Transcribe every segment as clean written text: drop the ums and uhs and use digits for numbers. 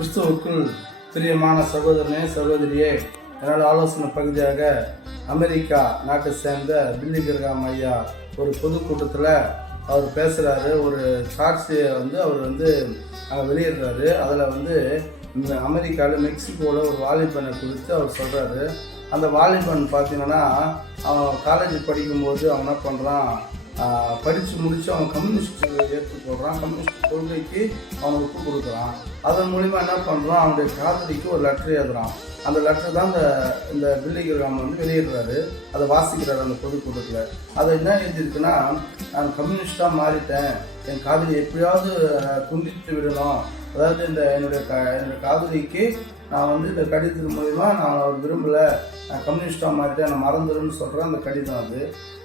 கிறிஸ்துவுக்குள் பிரியமான சகோதரனே சகோதரியே, என்னோட ஆலோசனை பகுதியாக அமெரிக்கா நாட்டை சேர்ந்த பில்லி கிரஹாம் ஐயா ஒரு பொதுக்கூட்டத்தில் அவர் பேசுகிறாரு. ஒரு சாட்சியை அவர் அங்கே வெளியிடுறாரு. அதில் இந்த அமெரிக்காவில் மெக்சிகோவில் ஒரு வாலிபனை குறித்து அவர் சொல்கிறாரு. அந்த வாலிபன் பார்த்தீங்கன்னா அவன் காலேஜ் படிக்கும்போது அவன் என்ன பண்ணுறான், படித்து முடித்து அவன் கம்யூனிஸ்ட் ஏற்றுக்கொள்கிறான். கம்யூனிஸ்ட் கொள்கைக்கு அவனை ஒப்பு கொடுக்குறான். அதன் மூலிமா என்ன பண்ணுறான், அவனுடைய காதலிக்கு ஒரு லெட்டர் எழுதுறான். அந்த லெட்டர் தான் இந்த பில்லி கிரஹாம் வெளியிடுறாரு. அதை வாசிக்கிறார் அந்த பொதுக்கூட்டத்தில். அதை என்ன எழுதியிருக்குன்னா, நான் கம்யூனிஸ்டாக மாறிட்டேன், என் காதலி எப்படியாவது துண்டித்து விடணும். அதாவது என்னுடைய காதலிக்கு நான் இந்த கடிதத்தின் மூலிமா நான் அவர் விரும்பலை, நான் கம்யூனிஸ்டாக மாறிட்டேன், நான் மறந்துடுன்னு சொல்கிறேன். அந்த கடிதம்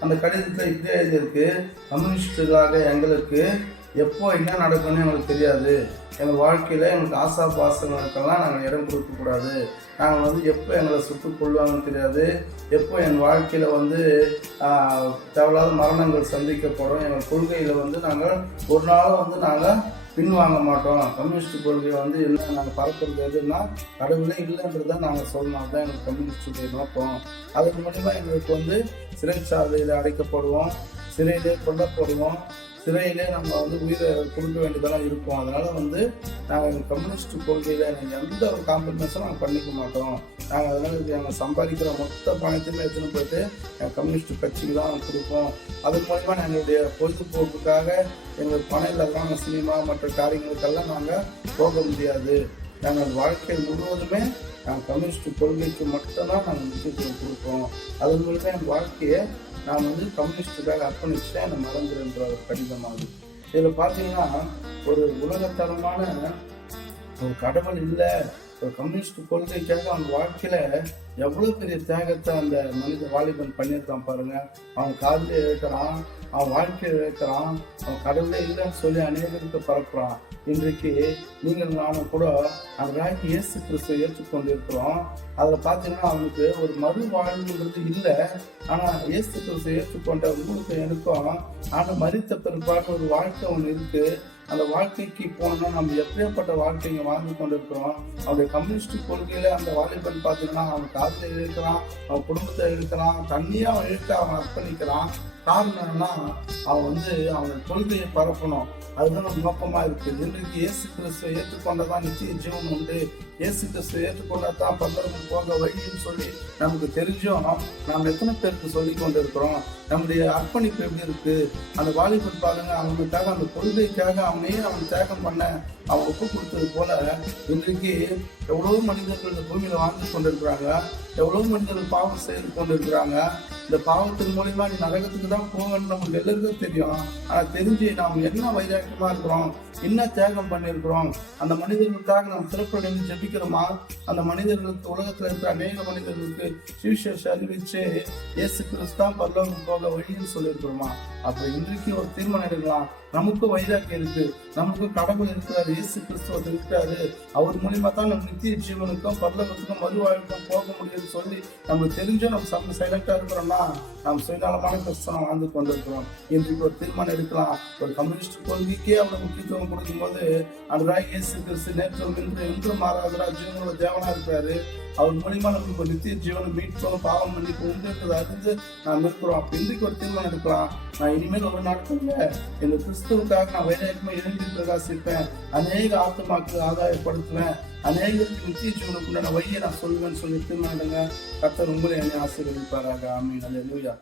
அந்த கடிதத்தில் இப்படியே எழுதியிருக்கு, கம்யூனிஸ்டுகளாக எங்களுக்கு எப்போ என்ன நடக்கும்னு எங்களுக்கு தெரியாது. எங்கள் வாழ்க்கையில் எங்களுக்கு ஆசா பாசங்களுக்கெல்லாம் நாங்கள் இடம் கொடுக்கக்கூடாது. நாங்கள் எப்போ எங்களை சுட்டு கொள்வாங்கன்னு தெரியாது. எப்போ என் வாழ்க்கையில் தேவையில்லாத மரணங்கள் சந்திக்கப்படும். எங்கள் கொள்கையில் நாங்கள் ஒரு நாளும் நாங்கள் பின்வாங்க மாட்டோம். கம்யூனிஸ்ட் கொள்கையை என்ன நாங்கள் பரப்புறது எதுன்னா கடவுளே இல்லைன்றதை நாங்கள் சொல்லணும். அதுதான் எங்களுக்கு கம்யூனிஸ்டுடைய நோக்கம். அதன் மூலிமா எங்களுக்கு சிறைச்சாலையில் அடைக்கப்படுவோம், சிறையிலே கொல்லப்படுவோம், சிறையிலே நம்ம உயிரை கொடுக்க வேண்டியதெல்லாம் இருக்கும். அதனால் நாங்கள் கம்யூனிஸ்ட் கொள்கையில் எந்த ஒரு காம்ப்ரமைஸும் நாங்கள் பண்ணிக்க மாட்டோம். நாங்கள் நாங்கள் சம்பாதிக்கிற மொத்த பணத்தையுமே எடுத்துன்னு போயிட்டு எங்கள் கம்யூனிஸ்ட் கட்சிக்கு தான் கொடுப்போம். அதன் மூலிமா எங்களுடைய பொழுதுபோக்குக்காக எங்கள் பணம் இல்லாத சினிமா மற்ற காரியங்களுக்கெல்லாம் நாங்கள் போக முடியாது. நாங்கள் வாழ்க்கை முழுவதுமே நாங்கள் கம்யூனிஸ்ட் கொள்கைக்கு மட்டும்தான் நாங்கள் முக்கியத்துவம் கொடுப்போம். அதன் மூலமாக என் வாழ்க்கையை நான் கம்யூனிஸ்டுக்காக அர்ப்பணிச்சுட்டேன், என்னை மறந்துடுன்ற ஒரு கடிதமாகுது. இதில் பார்த்தீங்கன்னா ஒரு உலகத்தரமான ஒரு கடவுள் இல்லை, ஒரு கம்யூனிஸ்ட் கொள்கைக்காக அவன் வாழ்க்கையில் எவ்வளோ பெரிய தியாகத்தை அந்த மனித வாலிபன் பண்ணியிருக்கான் பாருங்க. அவன் காதில் இழக்கிறான், அவன் வாழ்க்கையை இழக்கிறான், அவன் கடவுளே இல்லைன்னு சொல்லி அநேகருக்கு பரப்புறான். இன்றைக்கு நீங்கள் நானும் கூட அந்த இயேசு கிறிஸ்துவை ஏற்றுக்கொண்டிருக்கிறோம். அதில் பார்த்தீங்கன்னா அவனுக்கு ஒரு மறு வாழ்வுன்றது இல்லை. ஆனால் இயேசு கிறிஸ்துவை ஏற்றுக்கொண்ட உங்களுக்கு எனக்கும் ஆனால் மரித்த பிற்பாடு ஒரு வாழ்க்கை ஒன்று இருக்குது. அந்த வாழ்க்கைக்கு போனோம்னா நம்ம எப்படியாப்பட்ட வாழ்க்கைங்க வாழ்ந்து கொண்டிருக்கிறோம். அவனுடைய கம்யூனிஸ்ட் கொள்கையில அந்த வாலிபன் பார்த்தீங்கன்னா அவன் காதில் இழுக்கிறான், அவன் குடும்பத்தை இழுக்கிறான், தண்ணியாக அவன் இழுக்க அவன் அர்ப்பணிக்கிறான். காரணம் என்னன்னா அவன் அவனுடைய கொள்கையை பரப்பணும். அதுதான் நம்ம நோக்கமாக இருக்குது. இன்றைக்கு இயேசு கிறிஸ்துவை ஏற்றுக்கொண்டதான் நிச்சய ஜீவன் உண்டு, இயேசு கிறிஸ்துவை ஏற்றுக்கொண்டாதான் பரலோகம் போக வழின்னு சொல்லி நமக்கு தெரிஞ்சோம். நாம் எத்தனை பேருக்கு சொல்லி கொண்டு இருக்கிறோம்? நம்முடைய அர்ப்பணிப்பு எப்படி இருக்கு? அந்த வாலிபன் பாருங்க, அவனுக்காக அந்த கொள்கைக்காக அவனையே அவன் தியாகம் பண்ண அவன் ஒப்பு கொடுத்தது போல இன்றைக்கு எவ்வளவு மனிதர்கள் இந்த பூமியில வாழ்ந்து கொண்டிருக்கிறாங்க, எவ்வளவு மனிதர்கள் பாவம் செய்து கொண்டிருக்கிறாங்க. இந்த பாவத்தின் மூலியமா நீ நரகத்துக்கு தான் போகணும்னு நமக்கு எல்லாருக்கும் தெரியும். ஆனா தெரிஞ்சு நாம் என்ன வைராக்கியமா இருக்கிறோம், என்ன தியாகம் பண்ணியிருக்கிறோம், அந்த மனிதர்களுக்காக நாம் திருப்படைந்து ஜெபிக்கிறோமா? அந்த மனிதர்களுக்கு உலகத்தில் இருக்கிற அநேக மனிதர்களுக்கு சுவிசேஷம் அறிவிச்சு இயேசு கிறிஸ்து தான் பரலோகம் போக வழின்னு சொல்லியிருக்கிறோமா? அப்ப இன்றைக்கு ஒரு தீர்மானம் எடுக்கலாம். நமக்கும் வைராக்கியம் இருக்கு, நமக்கும் கடவுள் இருக்கிறாரு, இயேசு கிறிஸ்துவர் இருக்கிறாரு. அவர் மூலியமா தான் நம்ம நித்திய ஜீவனுக்கும் பரலோகத்துக்கும் மறுவாழ்வுக்கும் போக முடியும்னு சொல்லி நமக்கு தெரிஞ்சோ நம்ம சைலண்டா இருக்கிறோம்னா நாம் சுயநலமான கிறிஸ்தவம் வாழ்ந்து கொண்டிருக்கிறோம். இன்றைக்கு ஒரு தீர்மானம் எடுக்கலாம். ஒரு கம்யூனிஸ்ட் கொள்கைக்கே அவனை முக்கியத்துவம் கொடுக்கும் போது அந்த இயேசு கிறிஸ்து நேற்றும் என்றும் மாறாதரா ஜீவனோட தேவனா இருக்கிறாரு. அவர் மூலியமா நமக்கு நித்திய ஜீவனை மீட்போம், பாவம் மன்னிப்பு உண்டுன்றதை அறிந்து நாம் இருக்கிறோம். அப்ப இன்றைக்கு ஒரு தீர்மானம் எடுக்கலாம். நான் இனிமேல் ஒரு நாட்கள்ல இந்த கிறிஸ்துவுக்காக நான் வைராக்கியமா எழுதி பிரகாசிப்பேன், அநேக ஆத்மாக்கு ஆதாயப்படுத்துவேன், அநேகருக்கு நித்திய ஜீவனுக்குண்டான வழியை நான் சொல்லுவேன்னு சொல்லி தீர்மானம் எடுங்க. கர்த்தர் உங்களை என்னை ஆசீர்வதிப்பாராக. ஆமென். அல்லேலூயா.